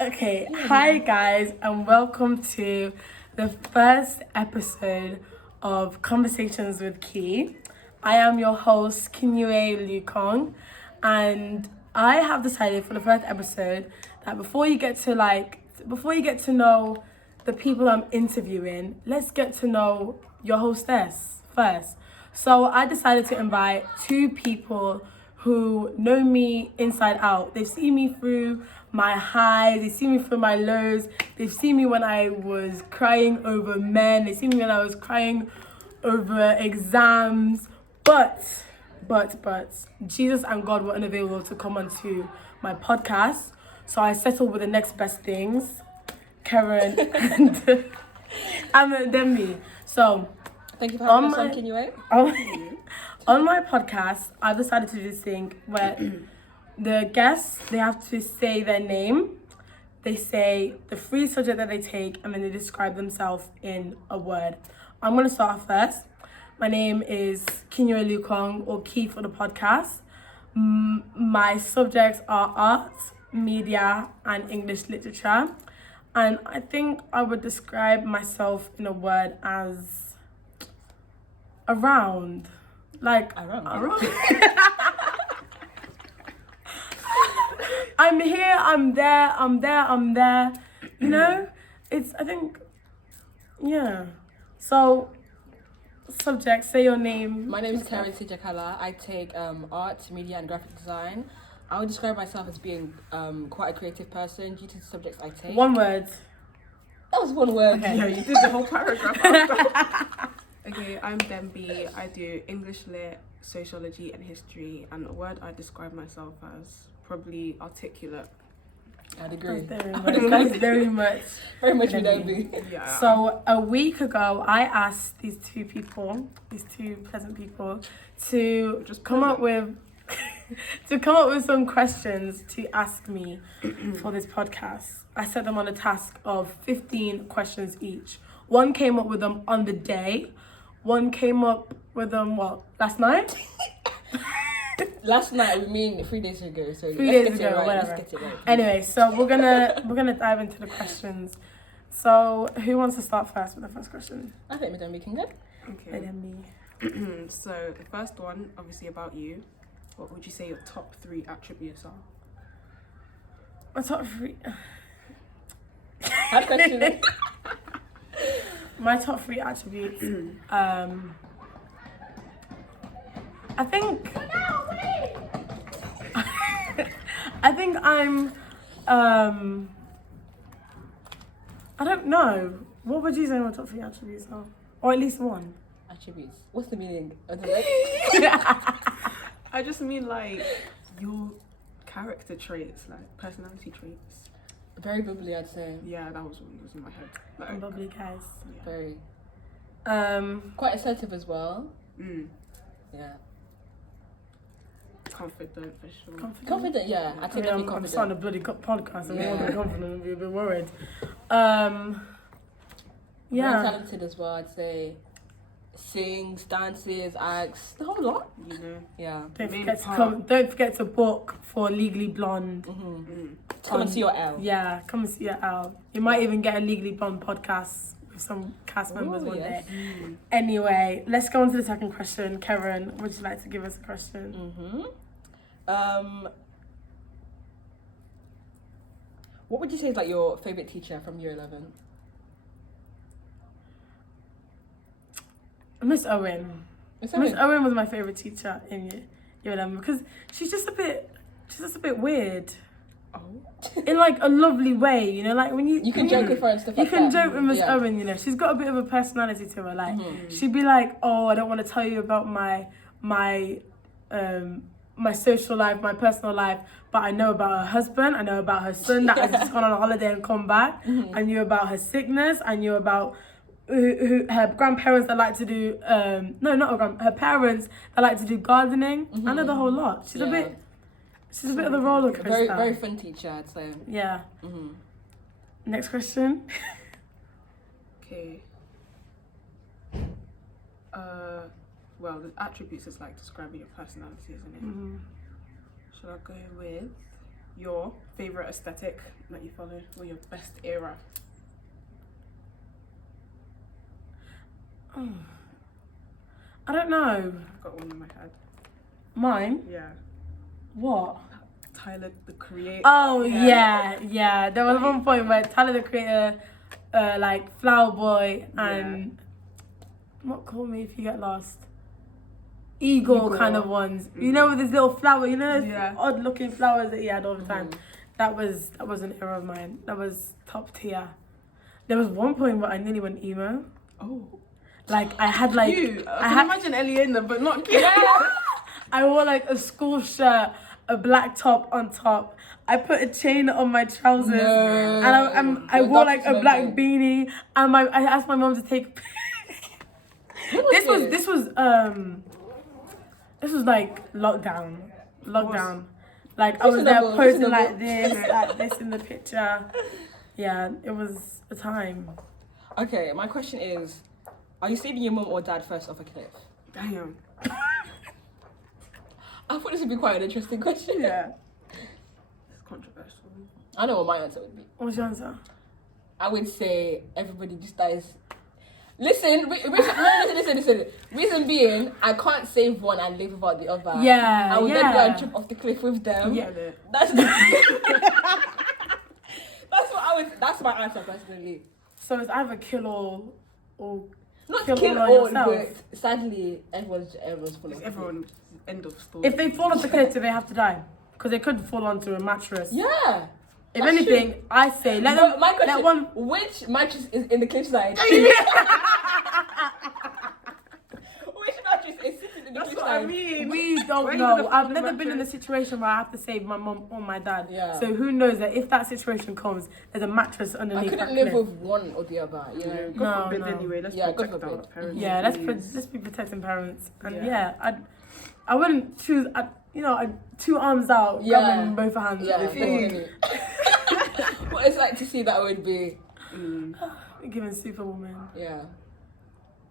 Okay, hi guys, and welcome to the first episode of Conversations with Hiiii. I am your host, Hiiii Lukong, and I have decided for the first episode that before you get to know the people I'm interviewing, let's get to know your hostess first. So I decided to invite two people who know me inside out. They've seen me through my highs, they've seen me through my lows, they've seen me when I was crying over men, they've seen me when I was crying over exams, but Jesus and God were unavailable to come onto my podcast, so I settled with the next best things, Keren and dembe. So thank you for having us on Hiiii. On my podcast, I've decided to do this thing where the guests, they have to say their name, they say the free subject that they take, and then they describe themselves in a word. I'm going to start off first. My name is Hiiii Lukong, or Key for the podcast. My subjects are art, media, and English literature. And I think I would describe myself in a word as around. Like, Around. I'm here, I'm there. You know? I think, yeah. So, subject, say your name. My name is Keren Sijakala. I take art, media, and graphic design. I would describe myself as being quite a creative person due to the subjects I take. One word. That was one word. Okay. Yeah, you did the whole paragraph. Okay, I'm dembe. I do English lit, sociology, and history. And the word I describe myself as probably articulate. I'd agree. That's very much. Very much with dembe. Yeah. So a week ago, I asked these two pleasant people, to just come up with some questions to ask me for this podcast. I set them on a task of 15 questions each. One came up with them on the day. One came up with them, last night? Last night, we mean 3 days ago. So 3 days ago, right. whatever. Let's get it right. Anyway, so we're gonna dive into the questions. So who wants to start first with the first question? I think dembe can go. Okay. And then me. So the first one, obviously about you. What would you say your top 3 attributes are? My top 3. Hard question. My top 3 attributes. I think I'm. I don't know. What would you say my top 3 attributes are? Or at least one. Attributes. What's the meaning of the word? I just mean like your character traits, like personality traits. Very bubbly, I'd say. Yeah, that was one that was in my head. Like, I'm bubbly, guys. yeah. Very. Quite assertive as well. Yeah. Confident for sure. Confident, yeah. I think I'm confident. starting a bloody podcast and I'm confident and be a bit worried. Very Yeah. talented as well, I'd say. Sings, dances, acts, the whole lot. You know. Yeah. Don't forget to book for Legally Blonde. Come and see your L. Yeah, come and see your L. You might even get a Legally Blonde podcast with some cast members one day. Anyway, let's go on to the second question. Keren, would you like to give us a question? What would you say is like your favourite teacher from year 11? Miss Owen. Miss Owen was my favourite teacher in year 11 because she's just a bit weird. Oh. In like a lovely way, you know, like when you can joke with her and stuff like that. You can joke with Miss Owen, you know. She's got a bit of a personality to her. Like she'd be like, "Oh, I don't want to tell you about my social life, my personal life, but I know about her husband, I know about her son that has just gone on a holiday and come back. I knew about her sickness, I knew about her grandparents that like to do her parents that like to do gardening. I know the whole lot. She's a bit of a roller coaster. Very, very fun teacher, I'd say. Yeah. Next question. Okay. Well, the attributes is like describing your personality, isn't it? Should I go with your favorite aesthetic that you follow, or your best era? Oh. I don't know. I've got one in my head. Mine? Yeah. What? Tyler, the Creator. Oh, yeah. There was one point where Tyler, the Creator, like Flower Boy and what Call Me If You Get Lost? Eagle kind of ones. You know, with this little flower, you know, those odd looking flowers that he had all the time. That was an era of mine. That was top tier. There was one point where I nearly went emo. Oh. Like I had like I can imagine Eliana, but not cute. I wore like a school shirt, a black top on top. I put a chain on my trousers, and I wore like a black beanie. And I asked my mom to take. This was like lockdown. Like I was there posing like this in the picture. Yeah, it was a time. Okay, my question is, are you saving your mum or dad first off a cliff? Damn. I thought this would be quite an interesting question. Yeah. It's controversial. I know what my answer would be. What's your answer? I would say everybody just dies. Listen. Reason being, I can't save one and live without the other. Yeah, I would then go and jump off the cliff with them. Yeah. That's That's my answer personally. So it's either kill all or not kill all, yourself. but sadly, everyone's full of Everyone, end of story. If they fall off the cliff, do they have to die? Because they could fall onto a mattress. Yeah. If anything, true. I say let But them. my question, let one. which mattress is in the cliffside? Which mattress is sitting in the That's cliffside? what I mean. We don't Where are you know. gonna I've find the never been in a mattress? situation where I have to save my mum or my dad. Yeah. So who knows that if that situation comes, there's a mattress I underneath that couldn't live cliff. with one or the other, you know. God No, forbid no. anyway. Let's Yeah, God protect our forbid. parents. Yeah, please. let's be protecting parents. And Yeah. I wouldn't choose. I'd 2 arms out, grabbing both hands. Yeah, before what it's like to see that would be. giving Superwoman. Yeah.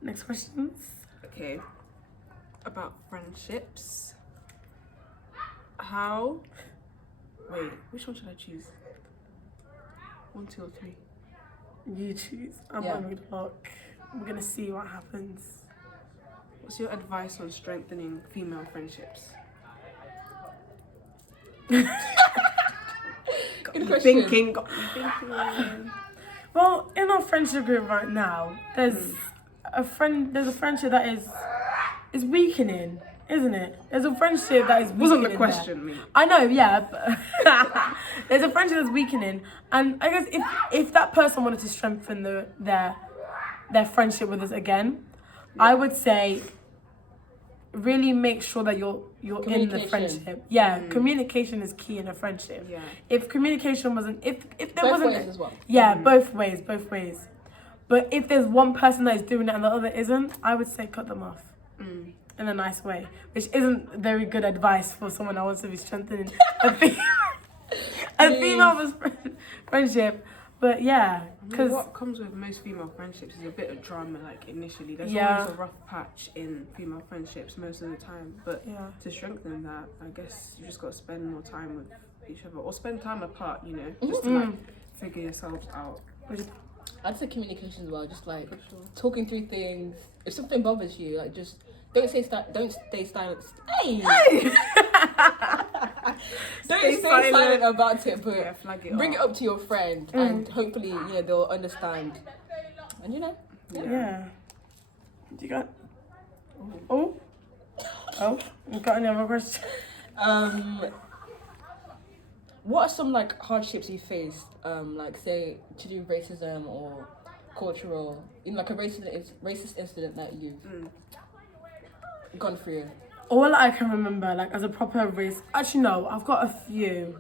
Next questions. Okay. About friendships. How? Wait, which one should I choose? 1, 2, or 3? You choose. I'm Yeah. gonna look. We're gonna see what happens. What's your advice on strengthening female friendships? Good question. Got me thinking. Well, in our friendship group right now, there's a friendship that is weakening, isn't it? There's a friendship that is weakening. Wasn't the there. question, me. I know, yeah. But there's a friendship that's weakening, and I guess if that person wanted to strengthen their friendship with us again, I would say really make sure that you're in the friendship. Yeah, communication is key in a friendship. Yeah. If communication wasn't, if there Both wasn't, ways as well. yeah, both ways. But if there's one person that is doing it and the other isn't, I would say cut them off in a nice way, which isn't very good advice for someone that wants to be strengthening a female friendship. But yeah, because what comes with most female friendships is a bit of drama. Like initially, there's Yeah. always a rough patch in female friendships most of the time. But yeah, to strengthen that, I guess you just got to spend more time with each other, or spend time apart. You know, just to like figure yourselves out. I'd say communication as well, just like For sure. talking through things. If something bothers you, like just don't stay silent. Hey! Don't stay silent about it, but Yeah, flag it bring it up. up to your friend, and hopefully, they'll understand. And yeah. You got? Oh, you got any other questions? What are some like hardships you faced? Like say to do with racism or cultural, like a racist incident that you've gone through. All I can remember, like as a proper race. Actually, no, I've got a few.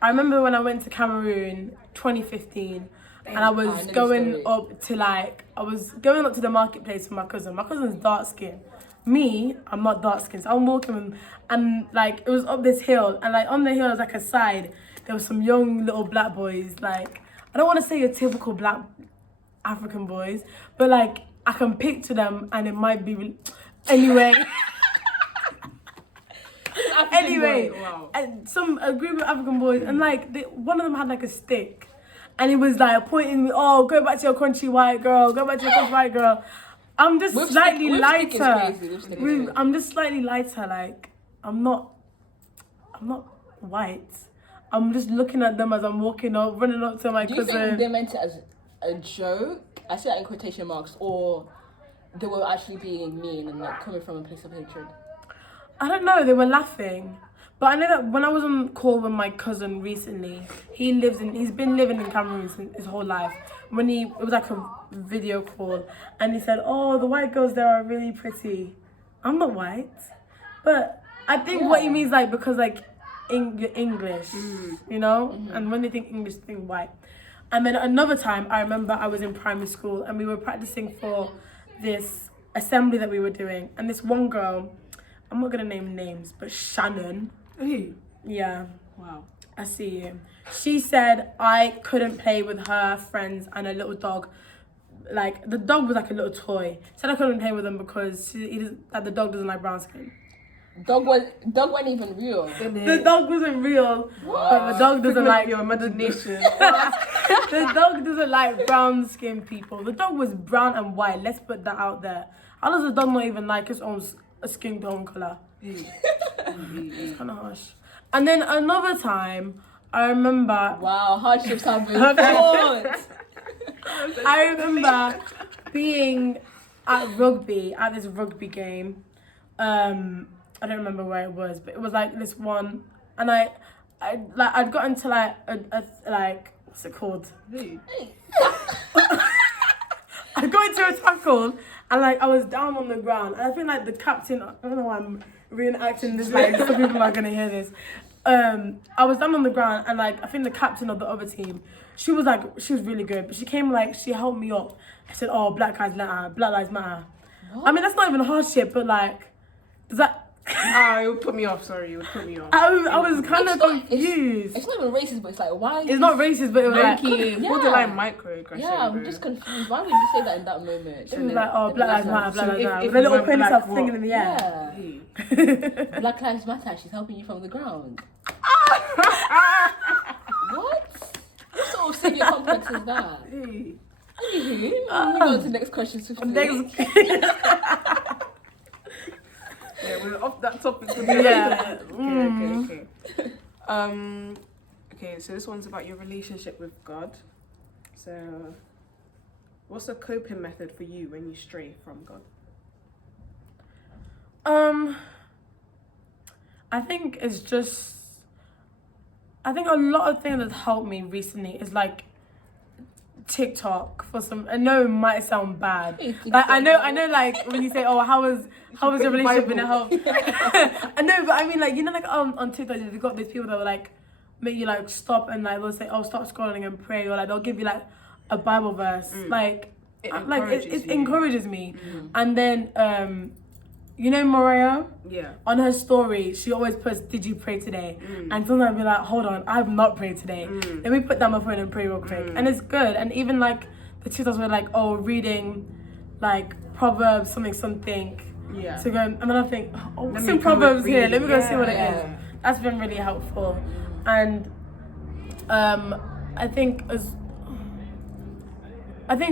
I remember when I went to Cameroon 2015, and I was going up to the marketplace with my cousin. My cousin's dark skin. Me, I'm not dark skinned, so I'm walking and like it was up this hill, and like on the hill was like a side. There was some young little black boys. Like I don't want to say your typical black African boys, but like I can picture them, and it might be anyway. African Anyway, boy. Wow. and a group of African boys, and like one of them had like a stick, and he was like pointing me, oh, go back to your country, white girl, go back to your country, white girl. I'm just slightly lighter. I'm just slightly lighter. Like I'm not white. I'm just looking at them as I'm walking up, running up to my cousin. Do you think they meant it as a joke? I say that in quotation marks, or they were actually being mean and like coming from a place of hatred? I don't know. They were laughing, but I know that when I was on call with my cousin recently, he's been living in Cameroon since his whole life. It was like a video call, and he said, "Oh, the white girls there are really pretty." I'm not white, but I think what he means like because like English, you know, and when they think English, they think white. And then another time, I remember I was in primary school and we were practicing for this assembly that we were doing, and this one girl, I'm not gonna name names, but Shannon. Hey. Yeah. Wow. I see you. She said I couldn't play with her friends and a little dog. Like the dog was like a little toy. Said I couldn't play with them because the dog doesn't like brown skin. Dog wasn't even real. The dog wasn't real. But the dog doesn't like your imagination. The dog doesn't like brown skin people. The dog was brown and white. Let's put that out there. How does the dog not even like his own skin tone color? It's kind of harsh. And then another time, I remember. Wow, hardships have been fought. I remember being at this rugby game. I don't remember where it was, but it was like this one, and I'd got into like a what's it called? I got into a tackle, and like I was down on the ground, and I think like the captain, I don't know why I'm reenacting this, like some people are gonna hear this. I was down on the ground, and like I think the captain of the other team, she was really good, but she came she helped me up. I said, "Oh, Black Lives Matter." What? I mean, that's not even hardship, but like, does that? It would put me off. Sorry, it would put me off. I was kind of confused. It's not even racist, but it's like, why? It's not racist, but it was like borderline microaggression. Yeah, I'm just confused. Why would you say that in that moment? She was like, "Oh, Black Lives Matter, Black Lives Matter," with a little ponytail singing in the air. Yeah. Black Lives Matter. She's helping you from the ground. What? What sort of senior complex is that? Anywho, moving on to the next question. Yeah, we're off that topic. Yeah. Okay, so this one's about your relationship with God. So, what's a coping method for you when you stray from God? I think a lot of things that helped me recently is like TikTok for some. I know it might sound bad. Like I know. Like when you say, "Oh, how was your relationship in a help?" I know, but I mean, like like on TikTok, you've got these people that will like make you like stop and like they'll say, "Oh, stop scrolling and pray," or like they'll give you like a Bible verse. Like it encourages me. And then Mariah? Yeah. On her story, she always puts, "Did you pray today?" And sometimes I'll be like, "Hold on, I have not prayed today. Let me put down my phone and pray real quick." And it's good. And even like the TikToks were like, "Oh, reading like Proverbs something." Yeah. To go, and then I think, "Oh, what's in Proverbs here? Let me go see what it is." That's been really helpful. And I think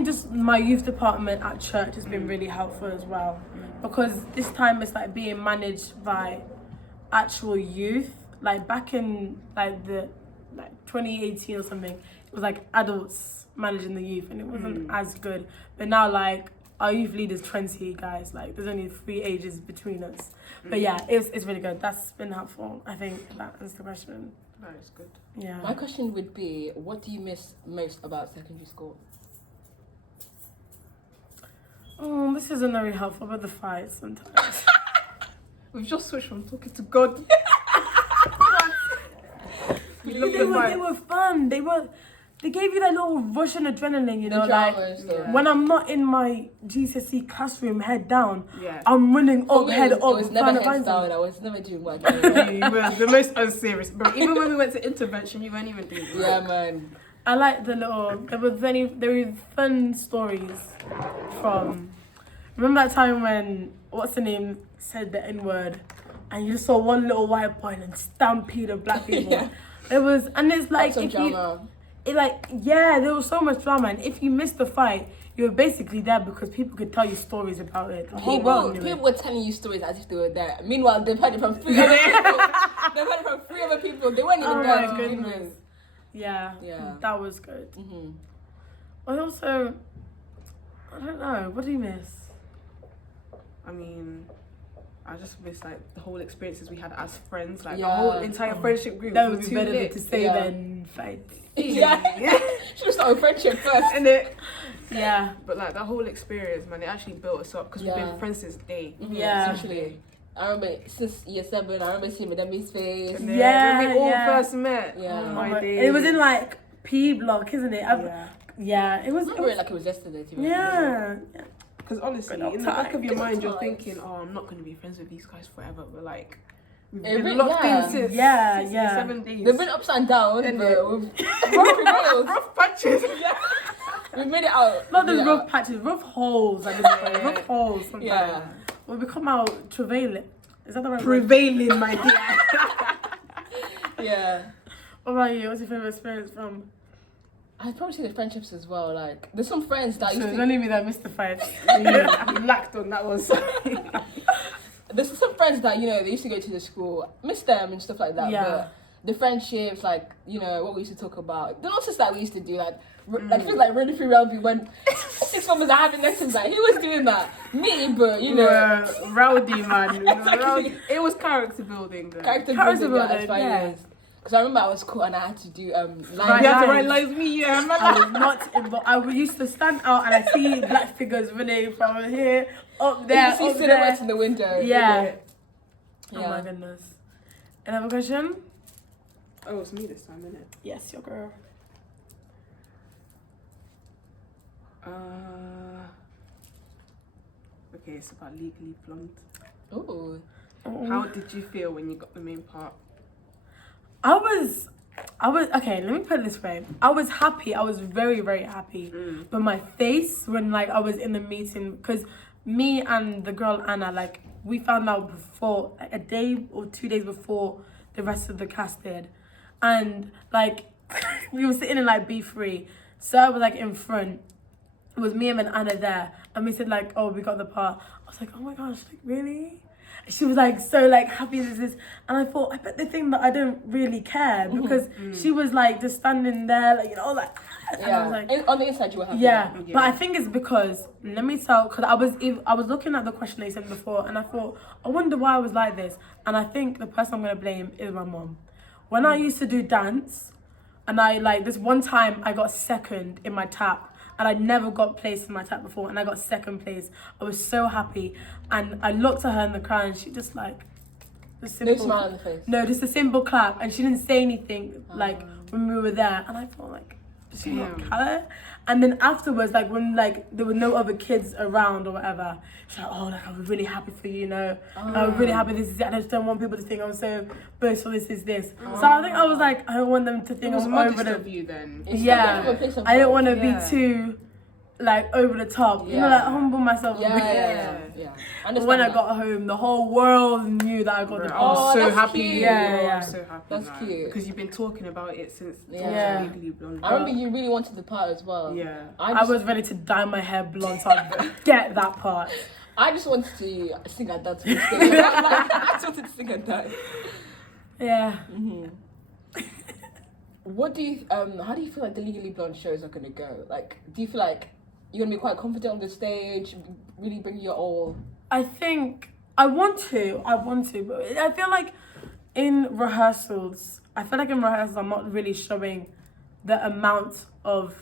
just my youth department at church has been really helpful as well, because this time it's like being managed by actual youth. Like back in like 2018 or something, it was like adults managing the youth, and it wasn't as good. But now like our youth leader's 20 guys. Like there's only 3 ages between us. But yeah, it's really good. That's been helpful. I think that answers the question. That is good. Yeah. My question would be, what do you miss most about secondary school? Oh, this isn't very helpful, but the fights sometimes. We've just switched from talking to God. They were fun. They gave you that little rush and adrenaline, you know, like when I'm not in my GCSE classroom, head down, I'm running up, head up. It was never head down. I was never doing work. You were the most unserious, bro. Even when we went to intervention, you weren't even doing it. Yeah, man. I like there were fun stories from. Remember that time when what's the name said the N-word, and you just saw one little white boy and stampede of black people. Yeah. It was, and it's like, Some if drama. there was so much drama, and if you missed the fight, you were basically there because people could tell you stories about it. The whole world knew People it. were telling you stories as if they were there. Meanwhile, they've heard it from 3 other people. They've heard it from 3 other people. They weren't even Oh there my to begin goodness. with. Yeah, Yeah. that was good. Mm-hmm. But also, I don't know, what do you miss? I mean, I just miss like the whole experiences we had as friends, like the Yeah. whole entire friendship group. That was would be too better lit. to say Yeah. than fight. Yeah. Should have started friendship first. And it, Yeah. but like that whole experience, man, it actually built us up because we've Yeah. been friends since day. Yeah. Essentially. I remember since year 7, I remember seeing Madami's face. And then Yeah, when we all yeah. first met. Yeah. Oh Oh my But days. it was in like P block, isn't it? Yeah. It was. I remember it like it was yesterday to me. Yeah. Because honestly, Good old in the back time. of your Good mind, you're times. thinking, oh, I'm not going to be friends with these guys forever. But like, we've It been really- locked yeah. in since Yeah, since yeah. the 7 days. They've been ups and downs, And but we've prevailed. rough patches. We've made it out. Not Made the it rough out. patches, rough holes. At this point. Yeah. Rough holes sometimes. Yeah. Well, we come out travailing. Is that the right word? Prevailing, my dear. Yeah. What about you? What's your favorite experience from? I'd probably say the friendships as well. Like, there's some friends that So used it's to. only me that missed the fight. You lacked on that one. There's some friends that, you know, they used to go to the school, miss them and stuff like that. Yeah. But the friendships, like, you know, what we used to talk about, the nonsense that we used to do, like things like running through rugby when 6 members are having lessons. Like, who was doing that? Me, but you know, Rowdy, man. Exactly. Rowdy. It was character building, though. character Character building building, at yeah. years. Because I remember I was cool and I had to do You Right. have to Lines. write lines me, yeah, man. I was not involved. I used to stand out and I see black figures running from here, up there, You see up silhouettes there. in the window. Yeah. Yeah. Oh my goodness. Another question? Oh, it's me this time, isn't it? Yes, your girl. Okay, it's about Legally Blonde. Ooh. How did you feel when you got the main part? I was okay, let me put it this way. I was happy. I was very, very happy. But my face when like I was in the meeting, because me and the girl Anna, like we found out before, like a day or 2 days before the rest of the cast did. And like we were sitting in like B3. So I was like in front. It was me and then Anna there. And we said like, oh, we got the part. I was like, oh my gosh, like really? She was like so like happy this, and I thought I bet they think that I don't really care because she was like just standing there like, you know, like, and I was like, On the inside, you were happy. yeah. But I think it's because let me tell, because I was looking at the question they sent before and I thought I wonder why I was like this, and I think the person I'm gonna blame is my mom. When I used to do dance, and I like this one time I got second in my tap. And I never got placed in my tap before, and I got second place. I was so happy, and I looked at her in the crowd, and she just like, No simple, smile on the face. no, just a simple clap, and she didn't say anything like when we were there, and I thought like, does she not care? And then afterwards, like when like there were no other kids around or whatever, she's like, oh, like I was really happy for you, you know, I was really happy this is it. I just don't want people to think I'm so boastful. This is this. So I think I was like, I don't want them to It think was I'm modest over of the. you then. It's Yeah, still from a place of I didn't love. want to Yeah. be too like over the top, you know, Yeah. like humble myself. Yeah, a bit. yeah. I But understand when I that. got home, the whole world knew that I got the I part. was so that's happy. cute. Yeah. I'm so happy. That's man. cute. Because you've been talking about it since Yeah. Legally Blonde. I remember you really wanted the part as well. Yeah. I was ready to dye my hair blonde so I'd get that part. I just wanted to sing and dance on the stage. I just wanted to sing and dance. Yeah. What do you how do you feel like the Legally Blonde shows are gonna go? Like, do you feel like you're gonna be quite confident on the stage, really bring your all? I think I want to, but I feel like in rehearsals, I'm not really showing the amount of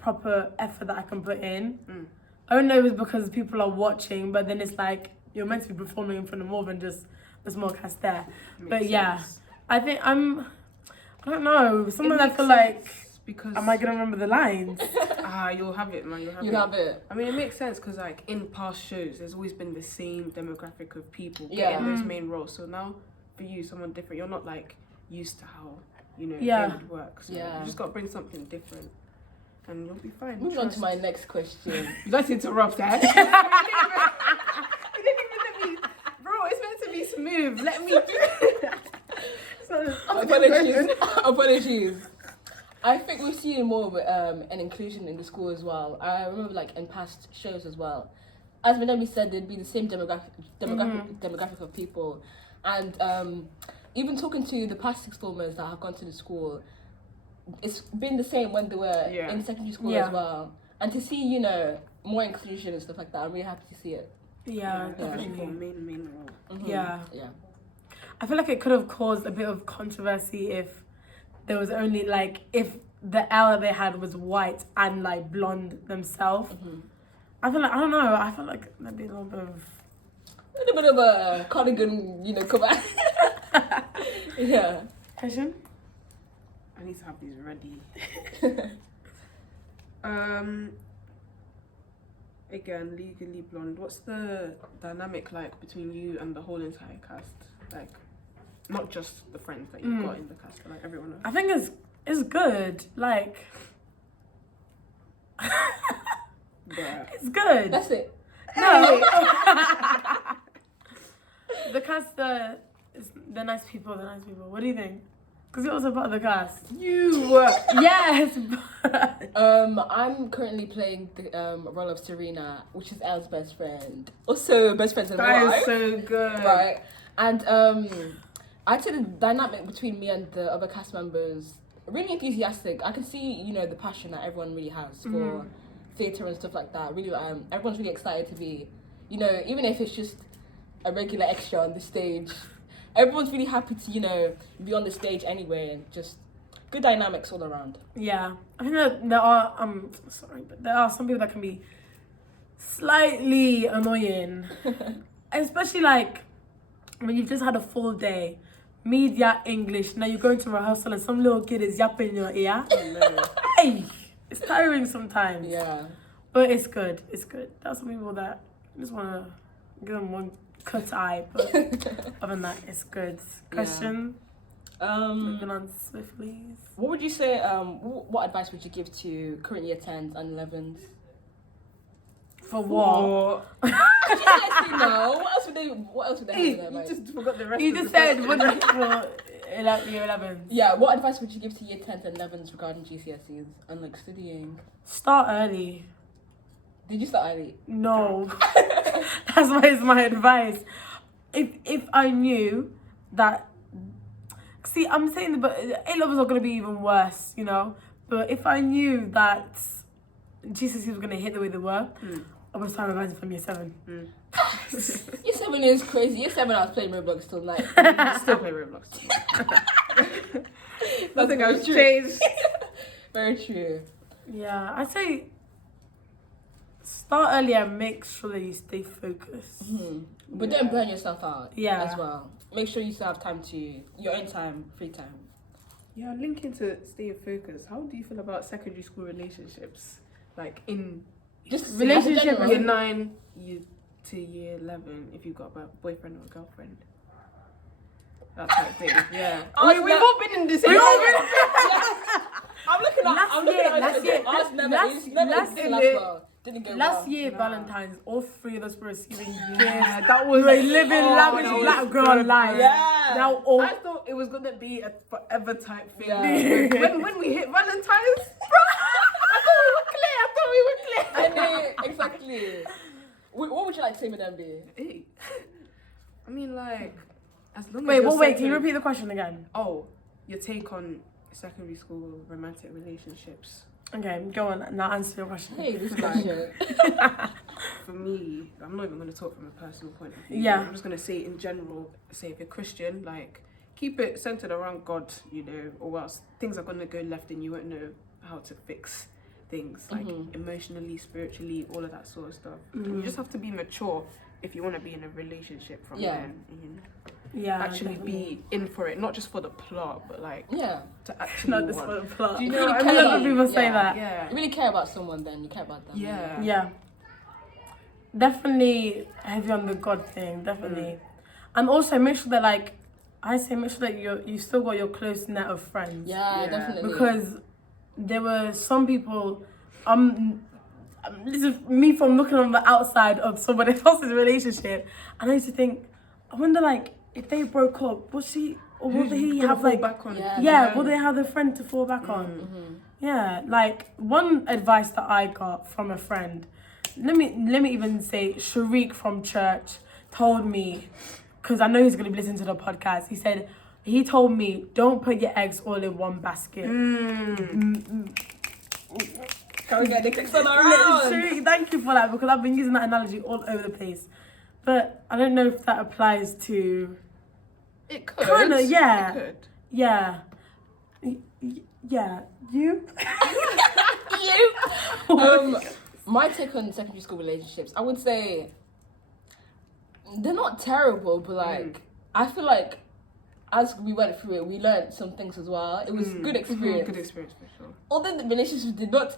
proper effort that I can put in. I don't know if it's because people are watching, but then it's like you're meant to be performing in front of more than just the small cast there. But yeah, I think I don't know. Sometimes I feel like, because am I gonna remember the lines? you'll have it, man. You have it. I mean, it makes sense because like in past shows, there's always been the same demographic of people Yeah. getting those main roles. So now, for you, someone different, you're not like used to how they would work. So Yeah. you just got to bring something different, and you'll be fine. Moving on to my next question. Let's interrupt that. You didn't even let me, bro. It's meant to be smooth. Let me do Apologies. Apologies. I think we've seen more of an inclusion in the school as well. I remember like in past shows as well. As Madame said, there'd be the same demographic of people. And even talking to the past sixth formers that have gone to the school, it's been the same when they were in secondary school as well. And to see, you know, more inclusion and stuff like that, I'm really happy to see it. Yeah, especially for main role. Yeah. Yeah. I feel like it could have caused a bit of controversy if there was only like if the L they had was white and like blonde themselves. I feel like I feel like there'd be a little bit of a cardigan, you know, come back. Yeah. question. I need to have these ready. Again, legally blonde. What's the dynamic like between you and the whole entire cast? Like, not just the friends that you've got in the cast, but like everyone else. I think it's good. Like Yeah. it's good. That's it. No. The cast, they're nice people. They're nice people. What do you think? Because you're also part of the cast. You Yes. I'm currently playing the role of Serena, which is Elle's best friend. Also, best friends in real that life. is so good. Right. And I'd say the dynamic between me and the other cast members really enthusiastic. I can see, you know, the passion that everyone really has for theatre and stuff like that. Really, everyone's really excited to be, you know, even if it's just a regular extra on the stage. Everyone's really happy to, you know, be on the stage anyway, and just good dynamics all around. Yeah, I think that there are but there are some people that can be slightly annoying, especially like when you've just had a full day, media, English. Now you're going to rehearsal and some little kid is yapping in your ear. Hey, it's tiring sometimes. Yeah, but it's good. It's good. There are some people that just want to give them one cut eye, but other than that, it's good. Question. Moving on swiftly. What would you say? What advice would you give to current year 10s and 11s? For what? No. What else would they have in their You advice? just forgot the rest. You of just the said question. what do you for year 11? Yeah. What advice would you give to year 10s and 11s regarding GCSEs and like studying? Start early. Did you start early? No. That's why it's my advice. If I knew that, see, I'm saying but A-levels are going to be even worse, you know, but if I knew that GCSEs were going to hit the way they were, I would start revising from year 7. Year 7 is crazy. Year 7 I was playing Roblox till night. Still play Roblox. Nothing has changed. Very true. Yeah, I'd say start early and make sure that you stay focused. But don't burn yourself out. Yeah. As well. Make sure you still have time to your own time, free time. Yeah, linking to stay focused. How do you feel about secondary school relationships? Like in Just relationship year 9 to year 11, if you've got a boyfriend or a girlfriend. That type thing. Yeah. We've all been in this. We've all been. I'm looking at Last year, ours never last didn't last year, well. Didn't go Last well. year, Valentine's, all 3 of us were receiving gifts. That was We were living lavish that was black girl life. Yeah. Now all I thought it was gonna be a forever type thing. Yeah. when we hit Valentine's, I thought we were clear. I mean, exactly. What would you like to say, Madame B? Hey. I mean, like, as long as Wait, you're wait, can you second- repeat the question again? Oh, your take on secondary school romantic relationships. Okay, go on, now answer your question. Hey, this question. For me, I'm not even going to talk from a personal point of view. Yeah. I'm just going to say in general, say if you're Christian, like, keep it centered around God, you know, or else things are going to go left and you won't know how to fix things, like emotionally, spiritually, all of that sort of stuff. You just have to be mature if you want to be in a relationship from then. You know? Yeah, Actually definitely. be in for it, not just for the plot, but like Yeah. to actually Not this want. for the plot. Do you know really what I care mean? A lot of people say Yeah. that. Yeah. You really care about someone, then you care about them. Yeah. Yeah. Definitely heavy on the God thing, definitely. And also make sure that make sure that you still got your close net of friends. Yeah, Yeah. definitely. Because there were some people, this is me from looking on the outside of somebody else's relationship, and I used to think, I wonder if they broke up, will Who's he gonna have fall like back on? yeah, will they have a friend to fall back on? Mm-hmm. Yeah, like one advice that I got from a friend. Let me even say Sharik from church told me, because I know he's gonna be listening to the podcast. He told me, don't put your eggs all in one basket. Can we get the clicks on around? Sharik, thank you for that, because I've been using that analogy all over the place. But I don't know if that applies to. It could. Kinda, yeah. It could. Yeah. Yeah. You? My take on secondary school relationships, I would say they're not terrible, but like I feel like as we went through it, we learned some things as well. It was good experience. Good experience for sure. Although the relationships did not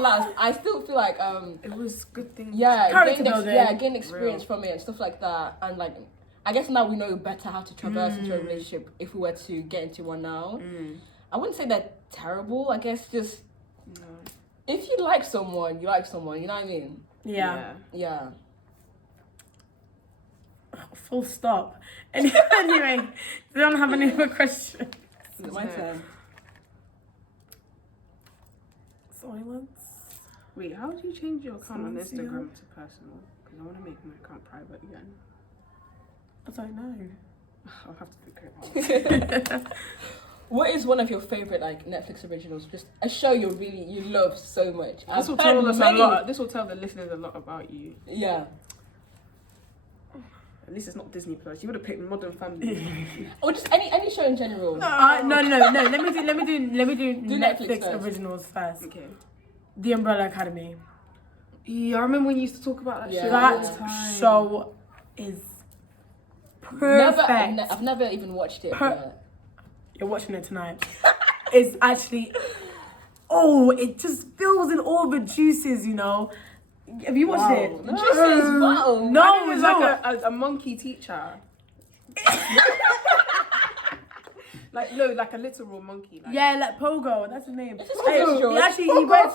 last, I still feel like It was good thing. gain experience from it and stuff like that. And like I guess now we know better how to traverse into a relationship if we were to get into one now. I wouldn't say they're terrible. I guess just if you like someone, you like someone. You know what I mean? Yeah. Yeah. Full stop. Anyway, we don't have any more questions. My turn. Silence. Wait, how do you change your account on Silence, Instagram to personal? Because I want to make my account private again. I don't know. I'll have to figure it out. What is one of your favorite like Netflix originals? Just a show you love so much. This will tell us a lot. This will tell the listeners a lot about you. Yeah. At least it's not Disney Plus. You would have picked Modern Family. Or just any show in general. No. Let me do Netflix first. originals first. Okay. The Umbrella Academy. Yeah, I remember when you used to talk about that show. That show is perfect. I've never even watched it. But... You're watching it tonight. It's actually, it just fills in all the juices, you know. Have you watched it? The juices, wow. No, it was no. like a monkey teacher. like a literal monkey. Like. Yeah, like Pogo. That's his name. He wears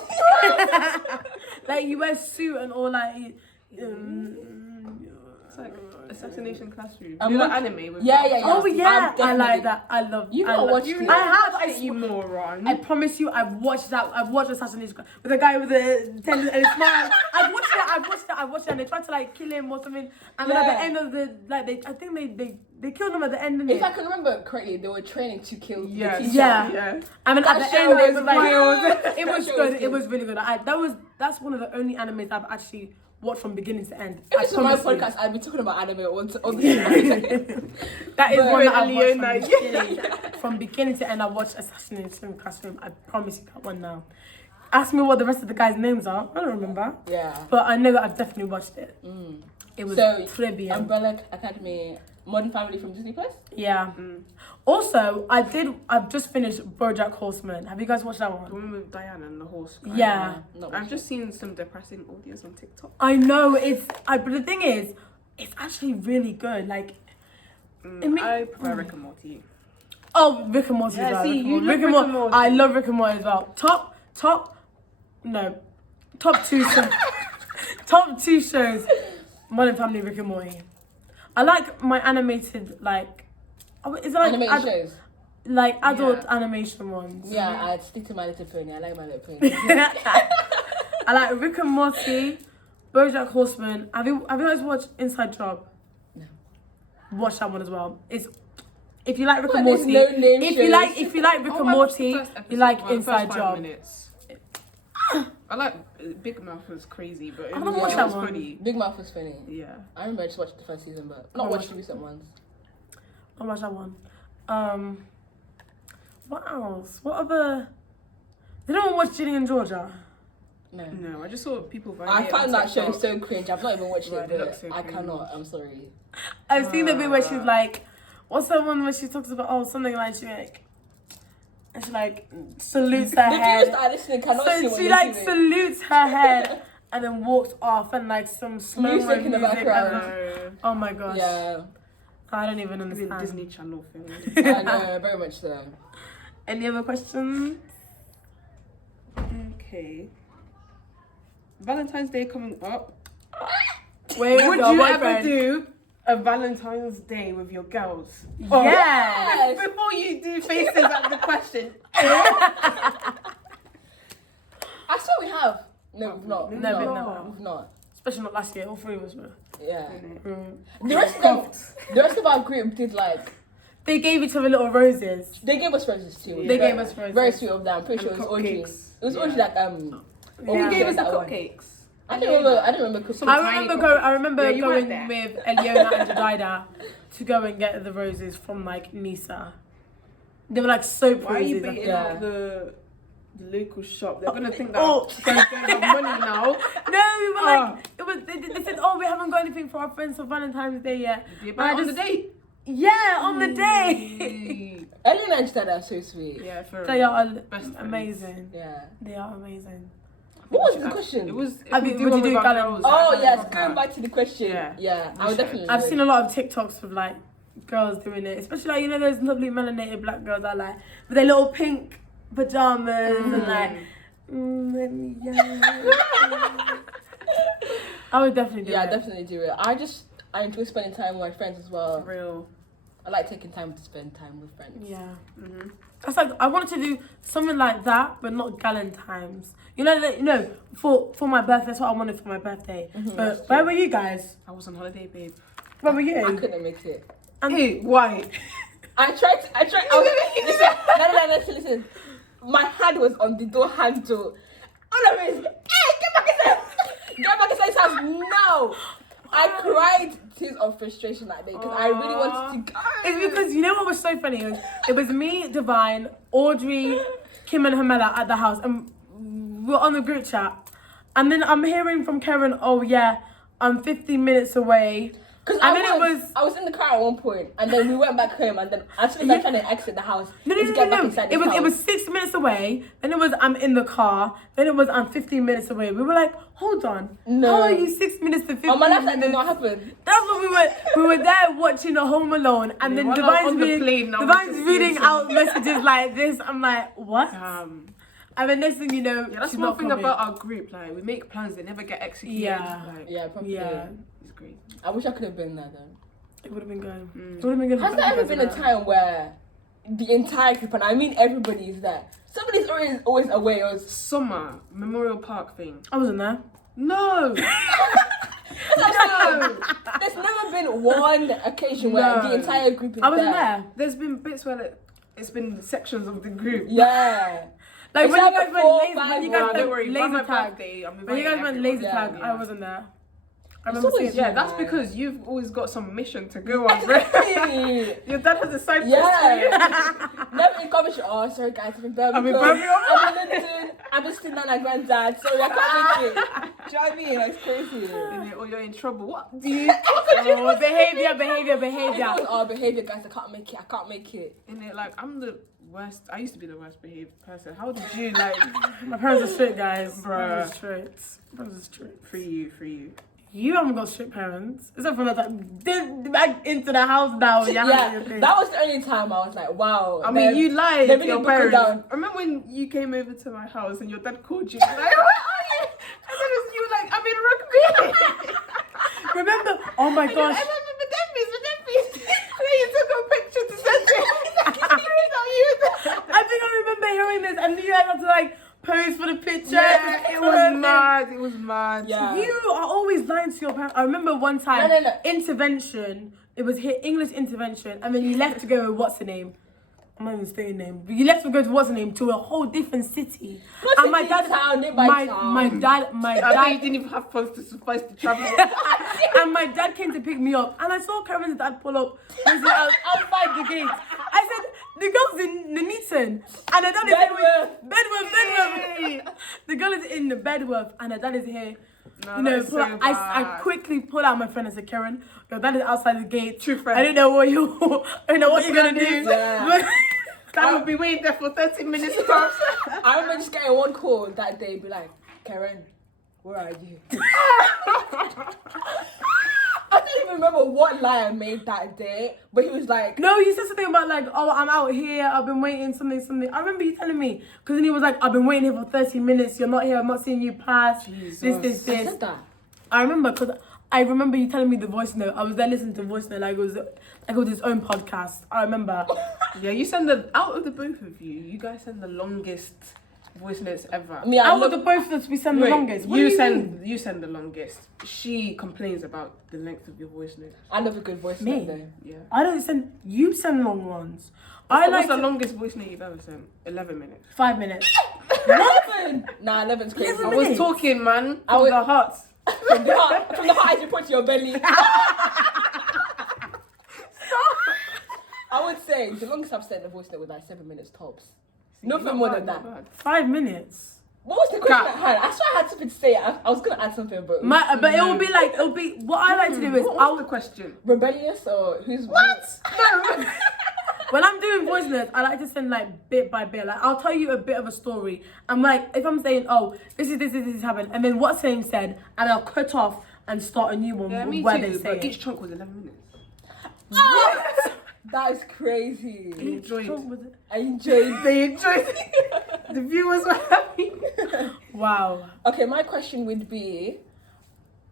like he wears suit and all like. It's like Assassination Classroom. A you know monkey- anime with Yeah. Oh yeah, I like that. I love. You've I not love, watched it. I have. you moron. I promise you, I've watched that. I've watched Assassination Classroom with a guy with a tendon and a smile. I've watched it, and they tried to like kill him or something. And then at the end of the they killed him at the end. If I can remember correctly, they were training to kill the teacher. Yeah. I mean, at That the show end, it was was like good. it was That show good. was It was really good. That's one of the only animes I've actually watched from beginning to end. If this was my podcast, I'd be talking about anime all the time. That is one that I Leona. watched from beginning to end. I watched Assassination Classroom. I promise you that one now. Ask me what the rest of the guys' names are. I don't remember. Yeah. But I know that I've definitely watched it. It was trivia. Umbrella Academy, Modern Family from Disney Plus. Yeah. Also, I've just finished BoJack Horseman. Have you guys watched that one? The one with Diana and the horse. Yeah. I've just seen some depressing audios on TikTok. I know but the thing is, it's actually really good. Like, I prefer Rick and Morty. Oh, Rick and Morty as well. See, you Rick and Morty. I love Rick and Morty as well. Top two shows. Modern Family, Rick and Morty. I like my animated is it like Animated shows. Like adult animation ones. Yeah, I'd stick to My Little Pony. I like My Little Pony. I like Rick and Morty, BoJack Horseman. Have you guys watched Inside Job? No. Watch that one as well. If you like Rick and There's Morty, no name if shows. you like Rick and Morty, you like Inside Job. I like Big Mouth was crazy, but I haven't watched that one. funny. Big Mouth was funny. Yeah. I remember I just watched the first season, but not watched the recent ones. I'll watch that one. What else? What other? Did anyone watch Ginny and Georgia? No, I just saw people. I found that show so cringe. I've not even watched Right, it, it looks but so I cringe. cannot. I'm sorry. I've seen the bit where she's like, what's that one where she talks about something like and she salutes her The viewers head. that are listening cannot see So what she you're doing. salutes her head and then walks off and some slow Music in the background. Oh my gosh. Yeah, I don't even It's a understand. Disney Channel film. I know, very much so. Any other questions? Okay. Valentine's Day coming up. Wait, Would your you ever boyfriend. do a Valentine's Day with your girls? Yes. Before you do faces at the question. I swear we have. No, we've not. No, We've we've not. not. We've not. Especially not last year, all three of us were. Yeah. Mm. The rest of our group did like. They gave each other little roses. They gave us roses too. They gave us roses. Very sweet of them. I'm pretty sure And it was Audrey. cupcakes. It was Audrey that Yeah. Who gave us the that one. cupcakes? I don't remember cooking. I remember Yeah, you going weren't there. with Eliona and Jedidah to go and get the roses from like Nisa. They were like so Why are you pretty. beating up the local shop? They're gonna think that Oh. you guys don't have money now. No, we were like, it was. They said, oh, we haven't got anything for our friends for Valentine's Day yet. Did you buy it on the date? Yeah, on the day. Ellie and Jedidah are so sweet. Yeah, for They are best friends. amazing. Yeah. They are amazing. What was the question? It was. I mean, would one you do with our Valentine's? girls, Oh like, yes, proper. going back to the question. Yeah. I would definitely. I've do seen it. a lot of TikToks of like girls doing it, especially like those lovely melanated black girls I like with their little pink pajamas and like. Let me I would definitely do it. Yeah, I definitely do it. I enjoy spending time with my friends as well. Real. I like taking time to spend time with friends. Yeah. Mm-hmm. That's like I wanted to do something like that, but not Galentimes. You know, for my birthday. That's what I wanted for my birthday. But where were you guys? I was on holiday, babe. Where were I you? couldn't make it. Hey, why? I tried. Listen. My hand was on the door handle. All of it is, hey, get back inside! Get back inside his house. No! I cried tears of frustration that day because I really wanted to go. It's because you know what was so funny? It was me, Divine, Audrey, Kim and Hamela at the house, and we were on the group chat. And then I'm hearing from Keren, oh yeah, I'm 15 minutes away. Because And I then I was in the car at one point, and then we went back home, and then as soon as I was trying to exit the house, to get back inside the house. It was 6 minutes away. Then it was I'm in the car. Then it was I'm 15 minutes away. We were like, hold on. No. How are you 6 minutes to 15 On my life, that minutes? did not happen. That's what we were. We were there watching a Home Alone, and then while I was Divine's on the reading, plane, I was Divine's just reading using- out messages like this. I'm like, what? And then next thing you know, Yeah, that's she's one not thing coming. about our group. Like, we make plans, they never get executed. Yeah. Like, Yeah, probably. Yeah, it's great. I wish I could have been there though. it would have been good. It would have been good. Has there ever been a time where the entire group, and I mean everybody, is there? Somebody's always away or Summer Memorial Park thing. I wasn't there. No. no. There's never been one occasion where the entire group is I wasn't there. there. There's been bits where it's been sections of the group. Yeah. Like It's when you like guys a 4, went 5 when you Well, guys don't went worry. By laser my tag. birthday, I'm When you guys went inviting laser everyone. tag, Yeah. I wasn't there. I It's remember always- seeing Yeah, that's Yeah. because you've always got some mission to go on, bro. Exactly. Your dad has a side quest Yeah. Never in Coventry. Oh, sorry guys, I'm in Birmingham. I'm in Birmingham. I'm in London. I'm visiting Nana Granddad. Sorry, I can't make it. Do you know what I mean? It's crazy. for you. Or you're in trouble. What? oh, behavior. It was our behaviour, guys. I can't make it. And it like I'm the worst. I used to be the worst behaved person. How did you like? My parents are strict, guys. Bruh. My parents are strict. My parents are strict. For you. You haven't got strict parents. Except for that time. Back into the house now. Yeah, that was the only time I was like, wow. I mean, you lied they to your really broke it parents. down. I remember when you came over to my house and your dad called you. Like, where are you? And then you were like, I'm in rugby. Remember? Oh my gosh. I remember Dembe's. And then you took a picture to send to I think I remember hearing this, and you had to like pose for the picture. Yeah, it was mad. It was mad. Yeah. You are always lying to your parents. I remember one time, No. intervention. It was here, English intervention, and then you left to go with what's the name? I'm not even saying her name. But you left to go to what's the name to a whole different city. And my dad, my dad, I bet you didn't even have funds to suffice to travel. and my dad came to pick me up, and I saw Karen's dad pull up. He said, I was outside the gate. I said, the girl's in the Nuneaton, and her dad is here. Bedworth. The girl is in the Bedworth, and her dad is here. No, You know, that's so I bad. quickly pulled out my friend and said, Keren, your dad is outside the gate. True friend. I don't know what you're gonna do. Yeah. That would be waiting there for 30 minutes tops. I remember just getting one call that day, be like, Keren, where are you? I don't even remember what lie I made that day, but he was like, No, you said something about like, oh, I'm out here, I've been waiting, something. I remember you telling me, because then he was like, I've been waiting here for 30 minutes, you're not here, I'm not seeing you pass, Jesus. this. I said that. I remember, because I remember you telling me the voice note. I was there listening to voice note like it was his own podcast. I remember. Yeah, you send out of the both of you, you guys send the longest voice notes ever. I mean, Out of the both of us, we send the longest. What do you mean? You send the longest. She complains about the length of your voice note. I love a good voice note though. Yeah. I don't send. You send long ones. What's the longest voice note you've ever sent? 11 minutes. 5 minutes. 11? Nah, 11's crazy. 11 I minutes. was talking, man. I was- the heart. From the heart as you put to your belly. I would say the longest I've sent a voice note was like 7 minutes tops. Nothing more than that. 5 minutes. What was the question I had? I swear I had something to say. I was gonna add something, but But it will be what I like to do is What was the question? rebellious or who's what? No. When I'm doing voice notes, I like to send like bit by bit. Like I'll tell you a bit of a story. I'm like, if I'm saying, oh, this happened, and then what's saying said, and I'll cut off and start a new one where they say but it. each chunk was 11 minutes. What? That is crazy. I enjoyed. They enjoyed it. The viewers were happy. Wow. Okay, my question would be,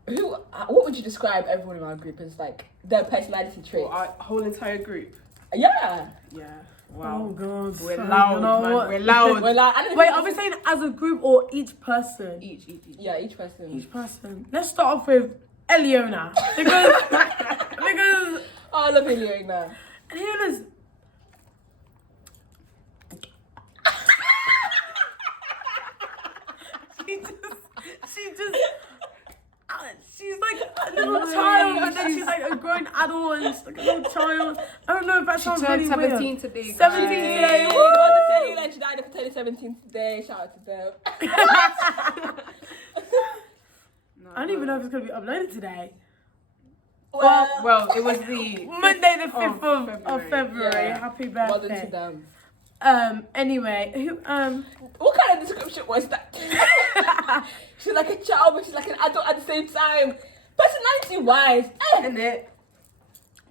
what would you describe everyone in our group as like their personality traits? Our whole entire group. Yeah. Yeah. Wow. Oh god. We're So, loud, you know man. what? We're loud. Well, like, Wait, are we saying as a group or each person? Each. Yeah, each person. Each person. Let's start off with Eliona because Oh, I love Eliona. Eliona's. She's like a little child, and then she's like a grown adult, and she's like a little child. I don't know if that sounds really weird. 17 today. 17 today. Woo! She died for turning 17 today. Shout out to them. I don't even know if it's gonna be uploaded today. Well, it was the Monday the 5th of February. Yeah. Happy Well done birthday. to them. Anyway, who What kind of description was that? She's like a child, but she's like an adult at the same time. Personality-wise, in it.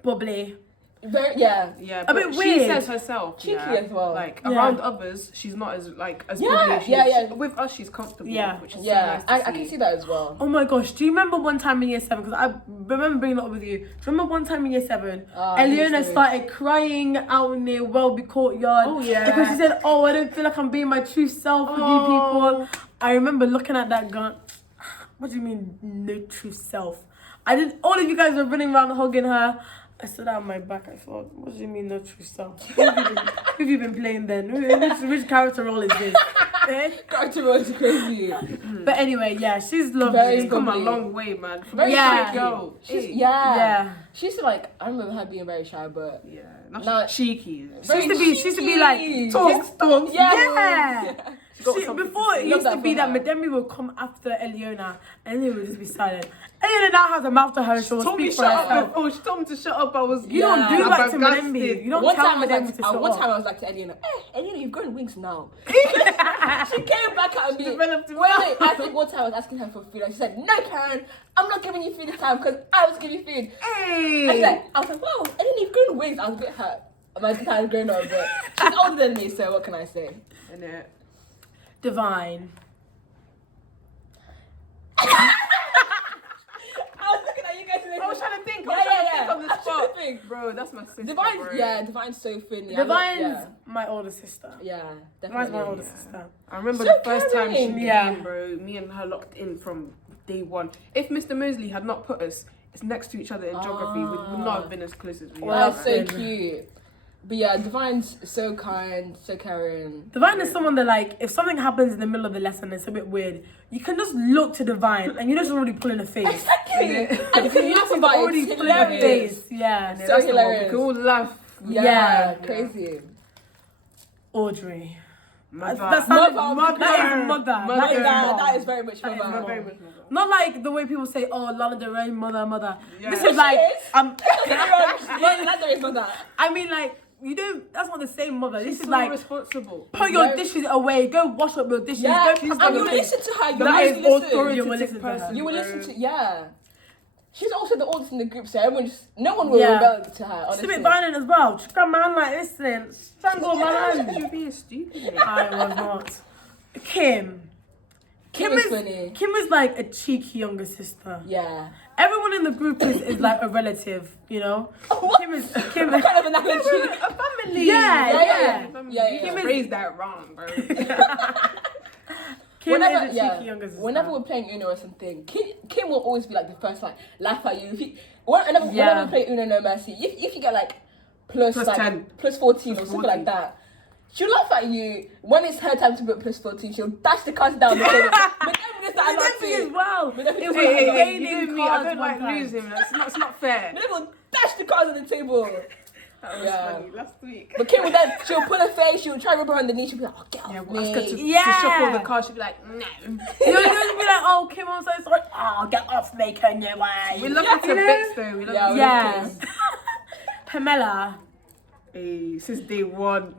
bubbly. very yeah. Yeah, A but bit she weird. says herself. Cheeky yeah, as well. Like Yeah. around others, she's not as bubbly as she yeah, is. yeah. With us, she's comfortable. Yeah. Which is Yeah, so nice to I can see that as well. Oh my gosh, do you remember one time in year 7? Because I remember bringing it up with you. Do you remember one time in year 7? Eliona started crying out near Welby Courtyard. Oh, yeah. Because she said, oh, I don't feel like I'm being my true self with you people. I remember looking at that gun. What do you mean, no true self? All of you guys were running around hugging her. I stood out on my back. I thought, what do you mean, no true self? Who have you been playing then? Which character role is this? Character role is crazy. But anyway, yeah, she's lovely. Very She's come a bubbly. long way, man. From Very a Yeah. shy girl. She's, Hey. Yeah. She used to like, I remember her being very shy, but Yeah. Not No. cheeky. She used to be like, cheeky. Talk. Yeah. got See, something before to it say. used Love to that be for that her. Mademi would come after Eliona and they would just be silent. Eliona now has a mouth to her and she will Told me speak for shut up herself. before. She told me to shut up. I was. You don't do Yeah. that to Flabbergasted. Mademi. You don't one tell time I Mademi was to like, shut one up. time I was like to Eliona, Eliona, you've grown wings now. She came back at me. Developed it Wait, I think one time I was asking her for food and she said, no, Karen, I'm not giving you food this time because I was giving you food. Hey. I was like, wow, Eliona, you've grown wings. I was a bit hurt. My guitar has grown up, but she's older than me, so what can I say? Innit? Divine. I was looking at you guys today. I was trying to think. Yeah, I was trying to yeah, think on the I was trying to spot. think. Bro, that's my sister. Divine's, bro. yeah, Divine's so funny. Divine's my older sister. Yeah, definitely. Divine's my older sister. I remember So the first time she caring. came, Yeah. bro. Me and her locked in from day one. If Mr. Mosley had not put us next to each other in geography, we would not have been as close as we Well, are. That's so Right. cute. But yeah, Divine's so kind, so caring. Divine is someone that, like, if something happens in the middle of the lesson, it's a bit weird. You can just look to Divine and you just already pull in a face. Exactly. And if you laugh She's about already it, pull in a hilarious. face. Yeah. So That's the one. We hilarious. could all laugh. Yeah, crazy. Audrey. Mother. That's Mother. mother. That is mother. That is mom. That is very much That is mother. mom. Very much mother. Not like the way people say, oh, Lana Del Rey, mother. Yeah. This But is like, she is. That's very mother. I mean, like, you don't, that's not the same mother. This She's is so like, responsible. put your Yeah. dishes away, go wash up your dishes, Yeah, go and cover you your things. listen to her. You That really is listen. authoritative You will listen to her. person. You will bro. listen to, yeah. She's also the oldest in the group, so everyone just, no one will Yeah. rebel to her, She's a honestly. bit violent as well. She got man like this then. Strangle my hand. You're being stupid. I was not. Kim. Kim is funny. Kim is like a cheeky younger sister. Yeah. everyone in the group is like a relative, you know. What? Kim What kind of analogy? A family. Yeah. You just raised that wrong, bro. Kim is a cheeky younger sister. Whenever we're playing Uno or something, Kim will always be like the first like laugh at you. Whenever we play Uno No Mercy, if you get like plus 10, plus 14 or something like that, she'll laugh at you. When it's her time to put plus 14, she'll dash the cards down the table. But then as well. It was gaining cards. I don't like losing. It's not fair. They will dash the cards on the table. That was funny last week. But Kim will then, she'll pull her face, she'll try to rub her on the knee, she'll be like, oh, get off me. Ask her to shuffle the cards, she'll be like, no. You'll be like, oh, Kim, I'm so sorry. Oh, get off me, can you? We love her to bits, though. We love her to bits. Pamela. Hey, since day one.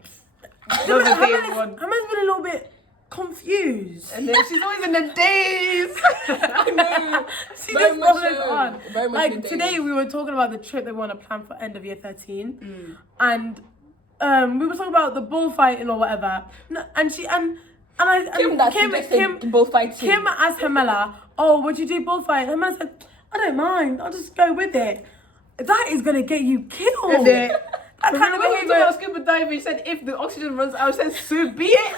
Pamela's been a little bit confused. And then she's always in the days. I know. She just follows on. Very much like today we were talking about the trip they want to plan for end of year 13. And we were talking about the bullfighting or whatever. And Kim bullfighting. Kim asked Pamela, oh, would you do bullfighting? And Pamela said, I don't mind, I'll just go with it. That is gonna get you killed. That kind of behavior. About scuba diving, she said if the oxygen runs out, she said so be it.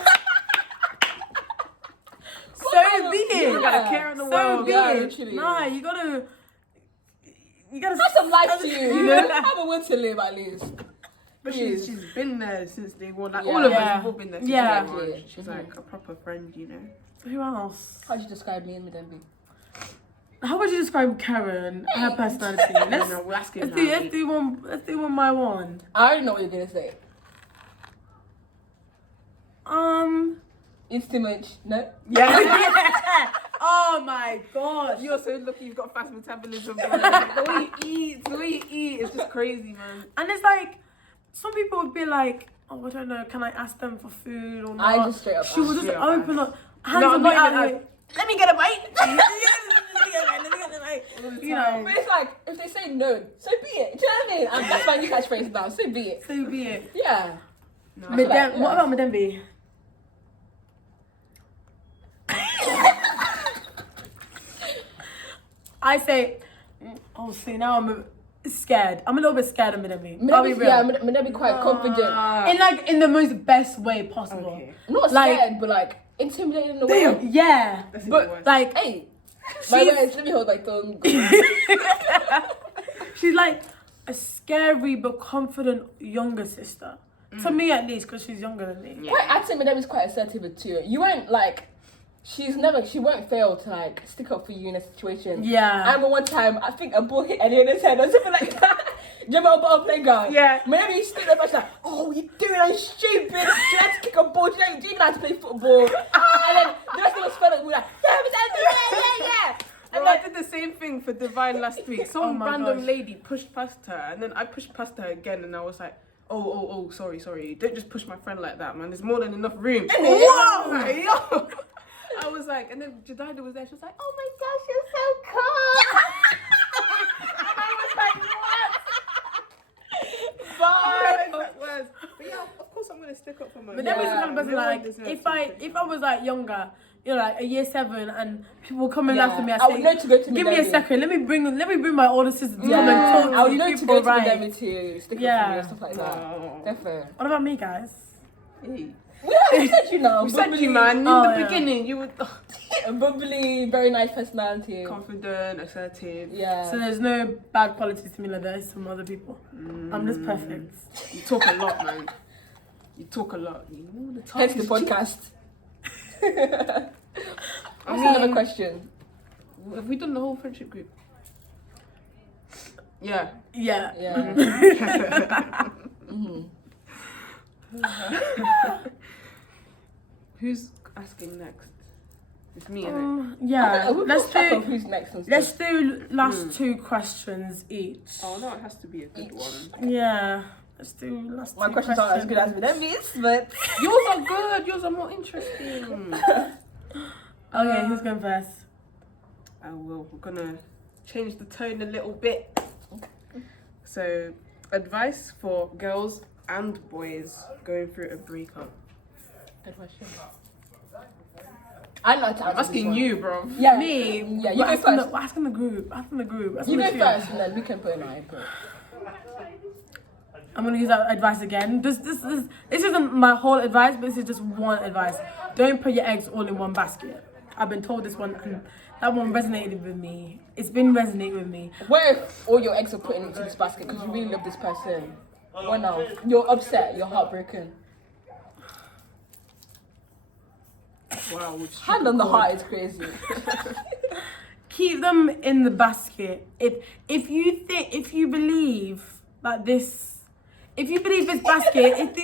So be it. You gotta care in the world. Be it. Literally. Nah, you gotta have some life to you know? Have a will to live at least. But she's been there since day one. Like all of us have all been there since day one. She's like a proper friend, you know. Who else? How'd you describe me and Dembe? How would you describe Keren, her personality? Let's do one by one. I already know what you're gonna say. It's too much. No? Yeah. Oh my gosh. You're so lucky you've got fast metabolism. The way you eat is just crazy, man. And it's like, some people would be like, oh, I don't know, can I ask them for food or not? I just straight up. She would just open up. Hands on my out. Let me get a bite. You know. But it's like, if they say no, so be it. Do you know what I mean? That's my new catchphrase now. So be it. So be it. Yeah. No, what about Dembe? I say, oh, see, now I'm scared. I'm a little bit scared of Dembe. I'll be real. Yeah, Dembe quite confident. In the most best way possible. Okay. Not scared, but like intimidated in a way. Yeah. But like, hey, my words, let me hold my tongue. She's like a scary but confident younger sister. To me at least, because she's younger than me. Yeah. I'd say Dembe's quite assertive too. You won't like, she won't fail to like stick up for you in a situation. Yeah. I remember one time, I think a ball hit Eddie in his head or something like that. Do you remember a playground? Yeah. Maybe you stood up and she's like, oh, you doing? I'm stupid. You had to kick a ball. Do you even have to play football? And then the rest of us fell and we were like, yeah. And I did the same thing for Divine last week. Some random lady pushed past her, and then I pushed past her again, and I was like, oh, sorry. Don't just push my friend like that, man. There's more than enough room. Whoa! I was like, and then Jadida was there. She was like, oh my gosh, you're so cool. And I was like, what? But yeah, of course I'm gonna stick up for my. But that was the kind of person like, if I was like younger, you know, like a year 7, and people coming after me, I would know to go to give me a second. Let me bring my older sister to come and talk to I would know to go to them to stick up for me and stuff like that. Definitely. What about me, guys? Hey. We said you now. We said you, man. In the beginning, you were bubbly, very nice personality, confident, assertive. Yeah. So there's no bad qualities to me like there is some other people. I'm just perfect. You talk a lot, man. You talk a lot. You know the Hence the podcast. What's another question? Have we done the whole friendship group? Yeah. Who's asking next? It's me, innit? Yeah. Let's do last 2 questions each. Oh no, it has to be a good one. Yeah. Let's do last 2 questions. My questions aren't as good as Dembe's, but yours are good. Yours are more interesting. Okay, who's going first? I will. We're gonna change the tone a little bit. So, advice for girls and boys going through a breakup. Good question. I like to I'm answer this asking one. you, bro. Yeah. Me? Yeah, you We're go asking first. we're asking the group. Asking the group. Asking You the go two. first, and then we can put in our input. I'm gonna use that advice again. This isn't my whole advice, but this is just one advice. Don't put your eggs all in one basket. I've been told this one, and that one resonated with me. It's been resonating with me. What if all your eggs are put into this basket because you really love this person? What now? You're upset. You're heartbroken. Wow. Which Hand on the heart is crazy. Keep them in the basket. If you believe that this, if you believe this basket, if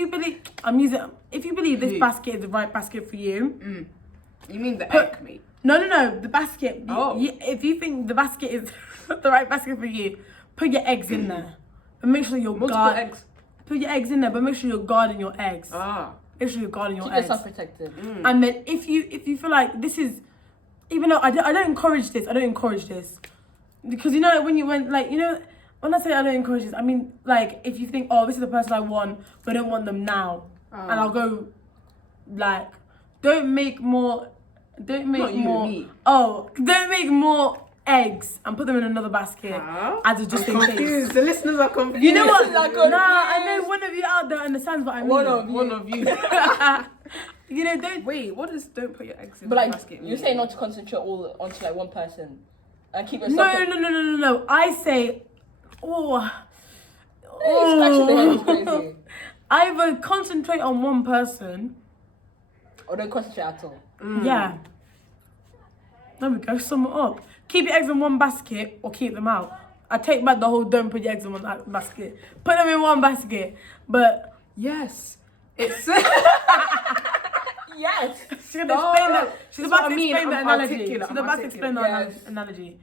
you believe this basket is the right basket for you. You mean the egg, mate? No, the basket. Oh. If you think the basket is the right basket for you, put your eggs in there. And make sure you're Multiple eggs. Put your eggs in there, but make sure you're guarding your eggs. Ah. Make sure you're guarding your Keep eggs. yourself protected. And then if you feel like this is, even though I don't encourage this, because when I say I don't encourage this, I mean like if you think, oh, this is the person I want, but I don't want them now, and I'll go like, don't make more eggs and put them in another basket as a just in case. Confused. The listeners are confused. You know what? I know one of you out there understands what I mean. One of you. You know, don't. Wait, what does don't put your eggs in But the like, basket? you're saying not to concentrate all onto like one person, and keep yourself. No. I say, Scratching the head is crazy. either concentrate on one person. Or don't concentrate at all. Yeah. There we go. Sum it up. Keep your eggs in one basket or keep them out. I take back the whole don't put your eggs in one basket. Put them in one basket. But Yes. It's. Yes. she's gonna explain that. She's That's about what to I mean. explain the I'm analogy. articulate, She's I'm about to explain the articulate. analogy.